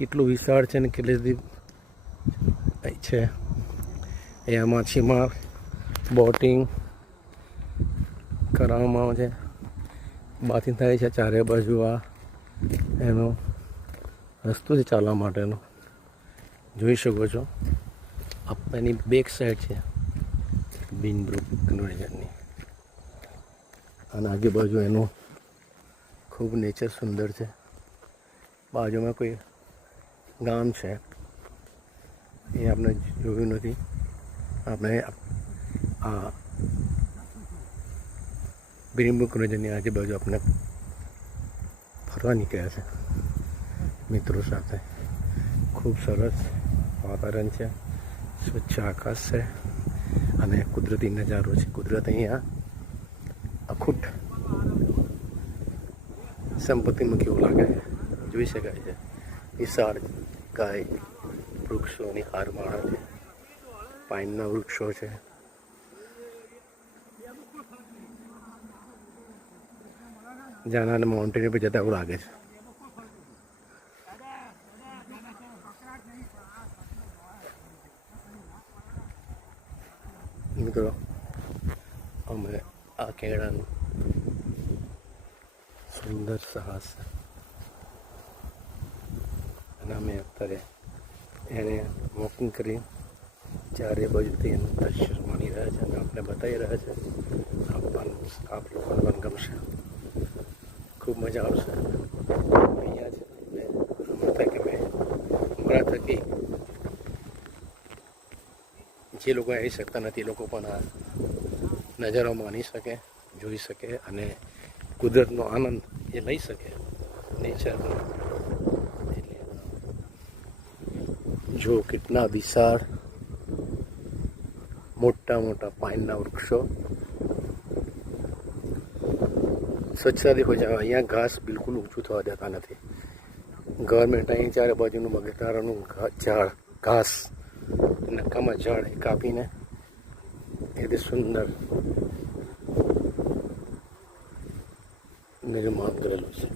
કેટલું વિશાળ છે ને કેટલી બધી છે. અહીંયા માછીમાર બોટિંગ કરવામાં આવે છે. બાથી થાય છે ચારે બાજુ. આ એનો રસ્તો છે ચાલવા માટેનો, જોઈ શકો છો. એની બેક સાઈડ છે બીનબ્રુક કન્વર્ઝનની, અને આજુબાજુ એનું ખૂબ નેચર સુંદર છે. બાજુમાં કોઈ ગામ છે એ આપણે જોયું નથી. આપણે આ બીનબ્રુક કન્વર્ઝનની આજુબાજુ આપણે ફરવા નીકળ્યા છે મિત્રો સાથે. ખૂબ સરસ વાતાવરણ છે, સ્વચ્છ આકાશ છે અને કુદરતી નજારો છે. કુદરત અહીંયા અખૂટ સંપત્તિમાં કેવું લાગે જોઈ શકાય છે. વિશાળ ગાય વૃક્ષોની હારમાળા છે, પાઇનના વૃક્ષો છે. જાના માઉન્ટેન પર જતા એવું લાગે છે. મિત્રો અમે આ કેળાનું સુંદર સાહસ અને અમે અત્યારે એને વોકિંગ કરી ચારે બાજુથી એનું દ્રશ્ય માણી રહ્યા છે અને આપણે બતાવી રહ્યા છે. આપ લોકોને પણ ગમશે, ખૂબ મજા આવશે. અહીંયા છે હમણાં થકી જે લોકો આવી શકતા નથી એ લોકો પણ આ નજારો માણી શકે, જોઈ શકે અને કુદરતનો આનંદ એ લઈ શકે. નેચરનો જો કેટલા વિશાળ મોટા મોટા પાઇનના વૃક્ષો. સ્વચ્છતા દેખો જાવ. અહીંયા ઘાસ બિલકુલ ઊંચું થવા દેતા નથી. ગવર્મેન્ટ અહીં ચારે બાજુનું બગીચારાનું ઝાડ ઘાસ નકામા ઝાડ એ કાપીને એ સુંદર નિર્માણ કરેલું છે.